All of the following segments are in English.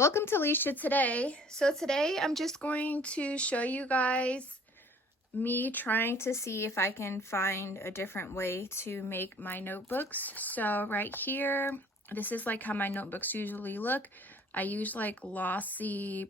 Welcome to Leisha today. So today I'm just going to show you guys me trying to see if I can find a different way to make my notebooks. So right here, this is like how my notebooks usually look. I use like glossy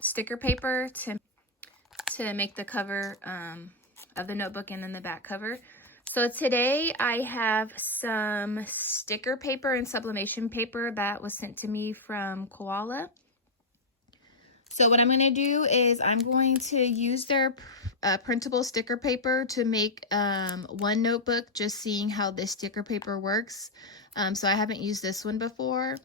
sticker paper to make the cover of the notebook and then the back cover. So today I have some sticker paper and sublimation paper that was sent to me from Koala. So what I'm going to do is I'm going to use their printable sticker paper to make one notebook, just seeing how this sticker paper works. So I haven't used this one before.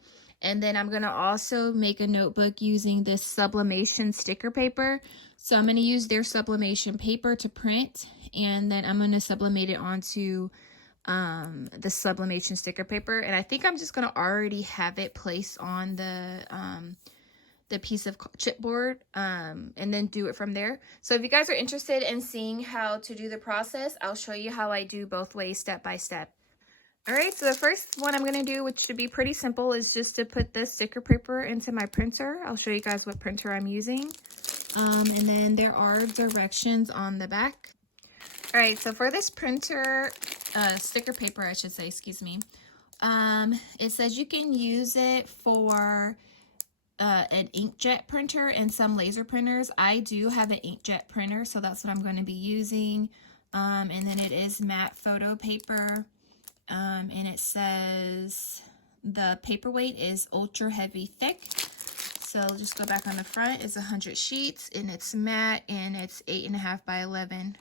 And then I'm going to also make a notebook using this sublimation sticker paper. So I'm going to use their sublimation paper to print, and then I'm going to sublimate it onto the sublimation sticker paper. And I think I'm just going to already have it placed on the piece of chipboard and then do it from there. So if you guys are interested in seeing how to do the process, I'll show you how I do both ways step by step. All right, so the first one I'm going to do, which should be pretty simple, is just to put the sticker paper into my printer. I'll show you guys what printer I'm using. And then there are directions on the back. All right, so for this printer, sticker paper, I should say, excuse me, it says you can use it for an inkjet printer and some laser printers. I do have an inkjet printer, so that's what I'm going to be using. And then it is matte photo paper. And it says the paperweight is ultra heavy thick. So just go back on the front. It's 100 sheets and it's matte and it's 8.5 by 11.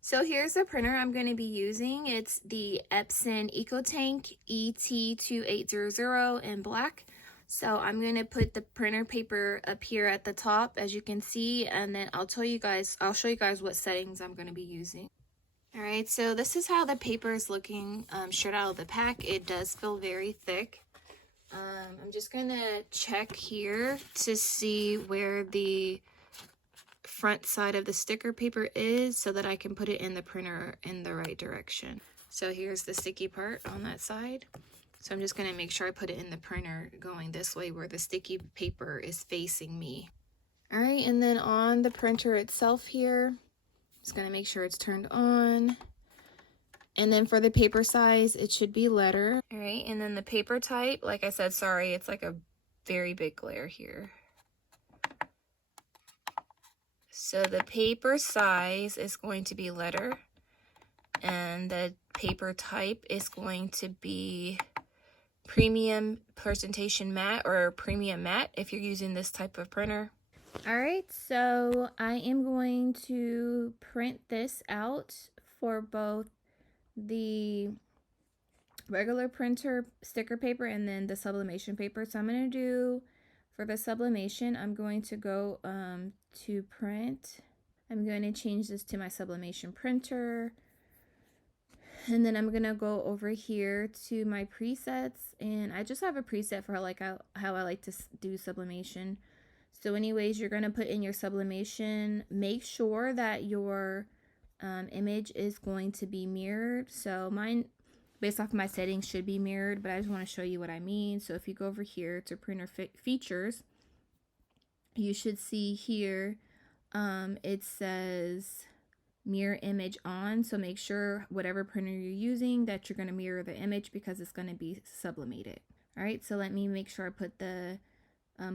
So here's the printer I'm going to be using. It's the Epson EcoTank ET2800 in black. So I'm going to put the printer paper up here at the top, as you can see, and then I'll show you guys what settings I'm going to be using. All right, so this is how the paper is looking straight out of the pack. It does feel very thick. I'm just gonna check here to see where the front side of the sticker paper is so that I can put it in the printer in the right direction. So here's the sticky part on that side. So I'm just gonna make sure I put it in the printer going this way where the sticky paper is facing me. All right, and then on the printer itself here, just gonna make sure it's turned on. And then for the paper size, it should be letter. All right, and then the paper type, like I said, sorry, it's like a very big glare here. So the paper size is going to be letter, and the paper type is going to be premium presentation matte or premium matte if you're using this type of printer. All right, so I am going to print this out for both the regular printer sticker paper and then the sublimation paper. So I'm going to do, for the sublimation, I'm going to go to print. I'm going to change this to my sublimation printer. And then I'm going to go over here to my presets, and I just have a preset for like how I like to do sublimation. So anyways, you're going to put in your sublimation. Make sure that your image is going to be mirrored. So mine, based off my settings, should be mirrored, but I just want to show you what I mean. So if you go over here to printer features, you should see here it says mirror image on. So make sure whatever printer you're using that you're going to mirror the image because it's going to be sublimated. All right, so let me make sure I put the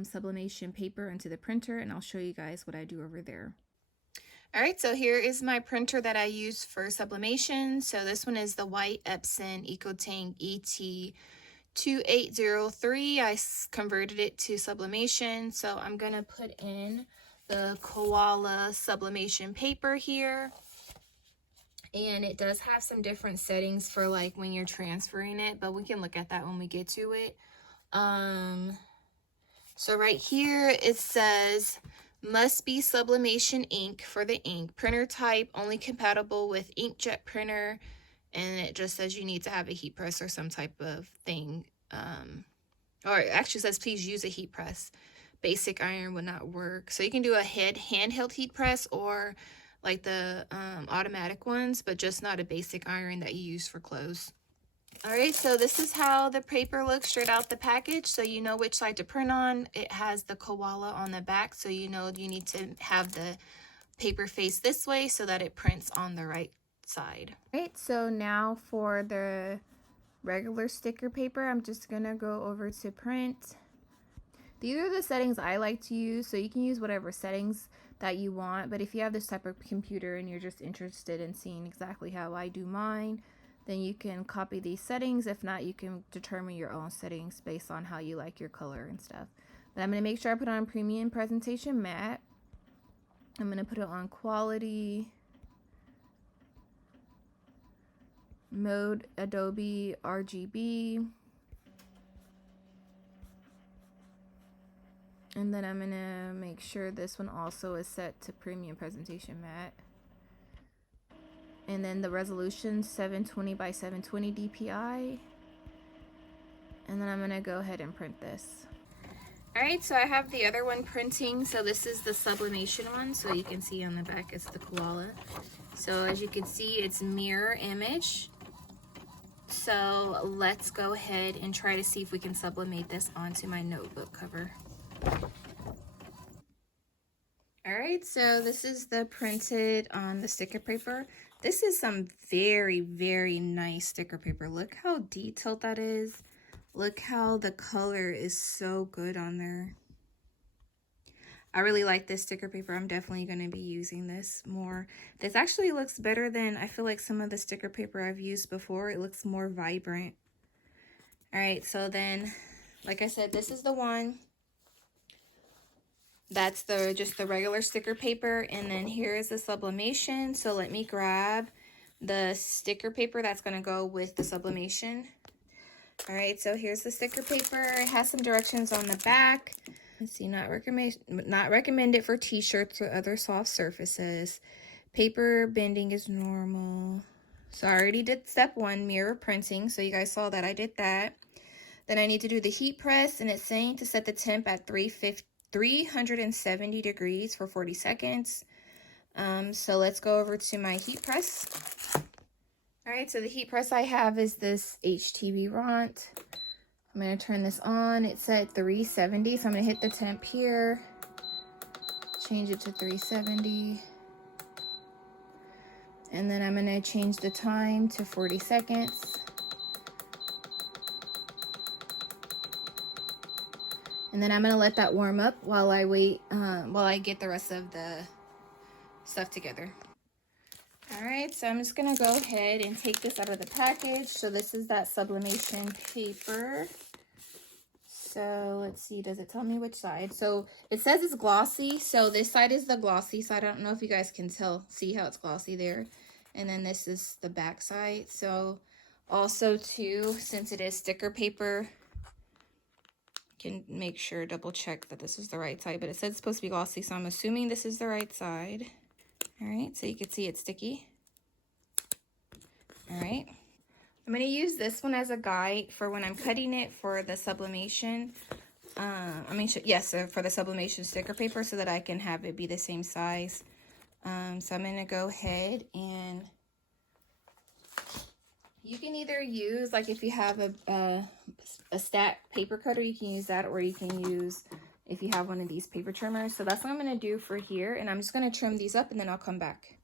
sublimation paper into the printer, and I'll show you guys what I do over there. All right, so here is my printer that I use for sublimation. So this one is the white Epson EcoTank ET2803. I converted it to sublimation. So I'm gonna put in the Koala Sublimation paper here. And it does have some different settings for like when you're transferring it, but we can look at that when we get to it. So right here it says must be sublimation ink for the ink. Printer type only compatible with inkjet printer. And it just says you need to have a heat press or some type of thing. Or it actually says please use a heat press. Basic iron would not work. So you can do a handheld heat press or like the automatic ones, but just not a basic iron that you use for clothes. All right, so this is how the paper looks straight out the package, so you know which side to print on. It has the koala on the back, so you know you need to have the paper face this way so that it prints on the right side. All right, so now for the regular sticker paper, I'm just gonna go over to print. These are the settings I like to use, so you can use whatever settings that you want, but if you have this type of computer and you're just interested in seeing exactly how I do mine, then you can copy these settings. If not, you can determine your own settings based on how you like your color and stuff. But I'm going to make sure I put on Premium Presentation Matte. I'm going to put it on Quality, Mode Adobe RGB. And then I'm going to make sure this one also is set to Premium Presentation Matte. And then the resolution 720 by 720 DPI. And then I'm gonna go ahead and print this. All right, so I have the other one printing. So this is the sublimation one. So you can see on the back is the koala. So as you can see, it's mirror image. So let's go ahead and try to see if we can sublimate this onto my notebook cover. All right, so this is the printed on the sticker paper. This is some very, very nice sticker paper. Look how detailed that is. Look how the color is so good on there. I really like this sticker paper. I'm definitely going to be using this more. This actually looks better than I feel like some of the sticker paper I've used before. It looks more vibrant. All right, so then, like I said, this is the one. That's just the regular sticker paper, and then here is the sublimation. So let me grab the sticker paper that's going to go with the sublimation. All right, so here's the sticker paper. It has some directions on the back. Let's see, not recommended for t-shirts or other soft surfaces. Paper bending is normal. So I already did step 1, mirror printing. So you guys saw that I did that. Then I need to do the heat press, and it's saying to set the temp at 370 degrees for 40 seconds. So let's go over to my heat press. All right, so the heat press I have is this HTV Ront. I'm going to turn this on. It's at 370, so I'm going to hit the temp here. Change it to 370. And then I'm going to change the time to 40 seconds. And then I'm going to let that warm up while I wait, while I get the rest of the stuff together. All right, so I'm just going to go ahead and take this out of the package. So this is that sublimation paper. So let's see, does it tell me which side? So it says it's glossy. So this side is the glossy side. I don't know if you guys can see how it's glossy there. And then this is the back side. So also too, since it is sticker paper, can make sure, double check that this is the right side, but it said it's supposed to be glossy, so I'm assuming this is the right side. All right, so you can see it's sticky. All right, I'm going to use this one as a guide for when I'm cutting it for the sublimation. For the sublimation sticker paper, so that I can have it be the same size. So I'm going to go ahead and you can either use, like if you have a stacked paper cutter, you can use that, or you can use, if you have one of these paper trimmers. So that's what I'm going to do for here, and I'm just going to trim these up and then I'll come back.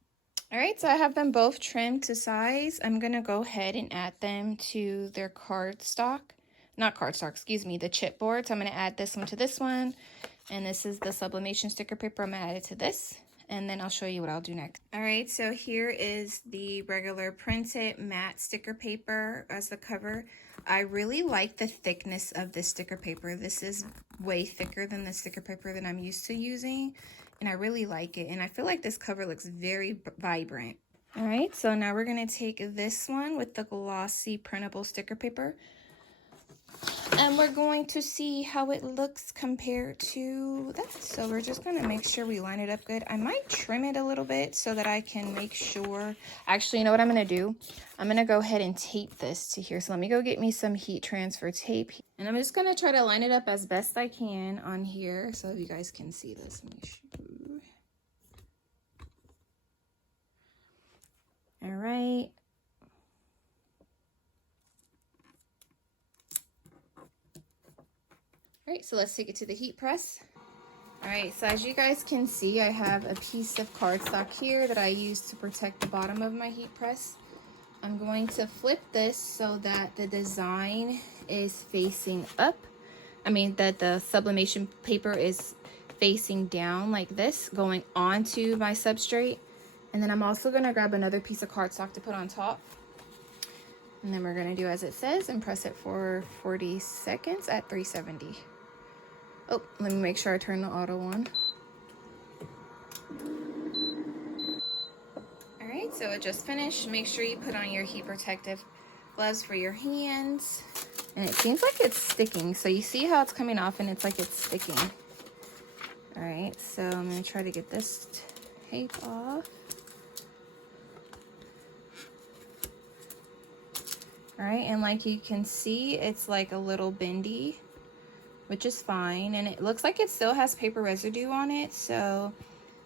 All right, so I have them both trimmed to size. I'm going to go ahead and add them to their cardstock. Not cardstock, excuse me, the chipboard. So I'm going to add this one to this one, and this is the sublimation sticker paper. I'm going to add it to this, and then I'll show you what I'll do next. All right, so here is the regular printed matte sticker paper as the cover. I really like the thickness of this sticker paper. This is way thicker than the sticker paper that I'm used to using, and I really like it. And I feel like this cover looks very vibrant. All right, so now we're gonna take this one with the glossy printable sticker paper, and we're going to see how it looks compared to that. So we're just going to make sure we line it up good. I might trim it a little bit so that I can make sure. Actually, you know what I'm going to do? I'm going to go ahead and tape this to here. So let me go get me some heat transfer tape. And I'm just going to try to line it up as best I can on here so you guys can see this. Let me show. All right. All right, so let's take it to the heat press. All right, so as you guys can see, I have a piece of cardstock here that I use to protect the bottom of my heat press. I'm going to flip this so that the design is facing up. I mean, that the sublimation paper is facing down like this, going onto my substrate. And then I'm also gonna grab another piece of cardstock to put on top. And then we're gonna do as it says and press it for 40 seconds at 370. Oh, let me make sure I turn the auto on. All right, so it just finished. Make sure you put on your heat protective gloves for your hands. And it seems like it's sticking. So you see how it's coming off and it's like it's sticking. All right, so I'm gonna try to get this tape off. All right, and like you can see, it's like a little bendy, which is fine. And it looks like it still has paper residue on it. So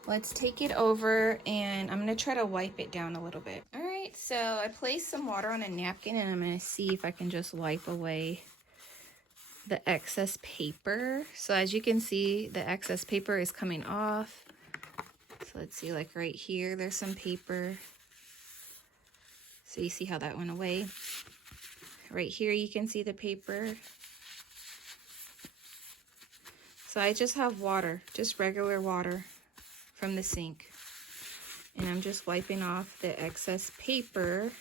let's take it over and I'm gonna try to wipe it down a little bit. All right, so I placed some water on a napkin and I'm gonna see if I can just wipe away the excess paper. So as you can see, the excess paper is coming off. So let's see, like right here, there's some paper. So you see how that went away. Right here, you can see the paper. So I just have water, just regular water from the sink. And I'm just wiping off the excess paper,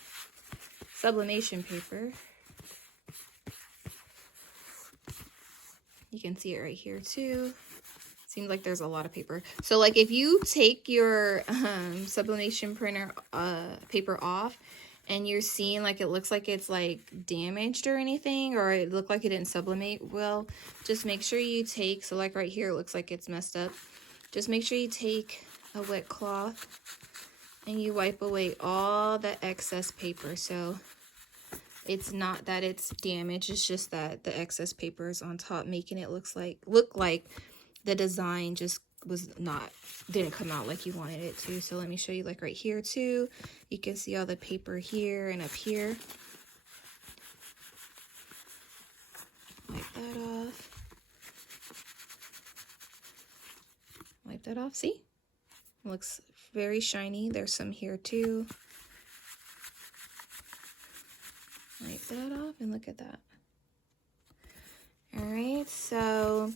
sublimation paper. You can see it right here too. Seems like there's a lot of paper. So like if you take your sublimation printer paper off and you're seeing like it looks like it's like damaged or anything, or it looked like it didn't sublimate well, just make sure you take, so like right here it looks like it's messed up. Just make sure you take a wet cloth and you wipe away all the excess paper. So it's not that it's damaged, it's just that the excess paper is on top, making it look like the design just didn't come out like you wanted it to. So let me show you, like right here too. You can see all the paper here and up here. Wipe that off. Wipe that off, see? It looks very shiny. There's some here too. Wipe that off and look at that. All right, so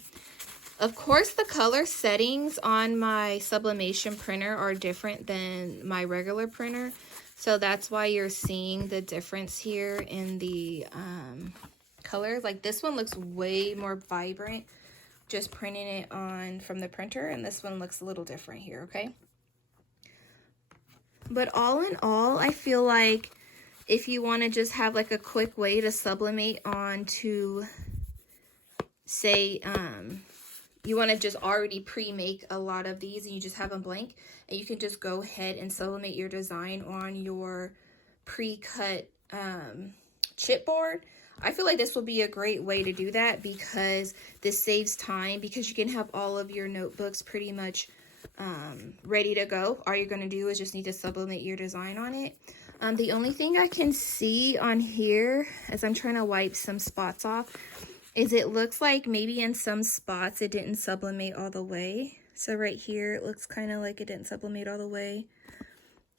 of course the color settings on my sublimation printer are different than my regular printer. So that's why you're seeing the difference here in the colors. Like this one looks way more vibrant, just printing it on from the printer, and this one looks a little different here, okay? But all in all, I feel like if you want to just have like a quick way to sublimate onto, say, you want to just already pre-make a lot of these and you just have them blank, and you can just go ahead and sublimate your design on your pre-cut chipboard. I feel like this will be a great way to do that because this saves time, because you can have all of your notebooks pretty much ready to go. All you're going to do is just need to sublimate your design on it. The only thing I can see on here as I'm trying to wipe some spots off is it looks like maybe in some spots it didn't sublimate all the way. So right here it looks kind of like it didn't sublimate all the way,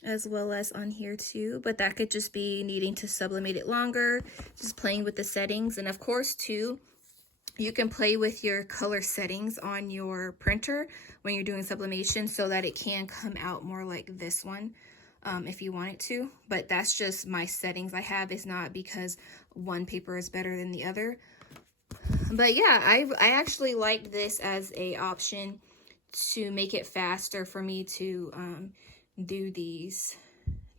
as well as on here too. But that could just be needing to sublimate it longer, just playing with the settings. And of course too, you can play with your color settings on your printer when you're doing sublimation so that it can come out more like this one if you want it to. But that's just my settings I have. It's not because one paper is better than the other. But yeah, I actually liked this as a option to make it faster for me to do these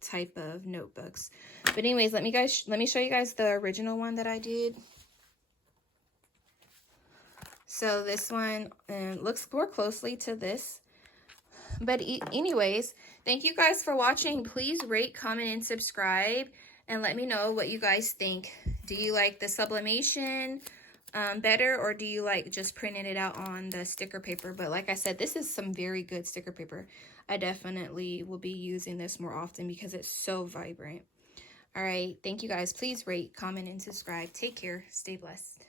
type of notebooks. But anyways, let me show you guys the original one that I did. So this one looks more closely to this. But anyways, thank you guys for watching. Please rate, comment, and subscribe, and let me know what you guys think. Do you like the sublimation better, or do you like just printing it out on the sticker paper? But like I said, this is some very good sticker paper. I definitely will be using this more often because it's so vibrant. All right, thank you guys. Please rate, comment, and subscribe. Take care. Stay blessed.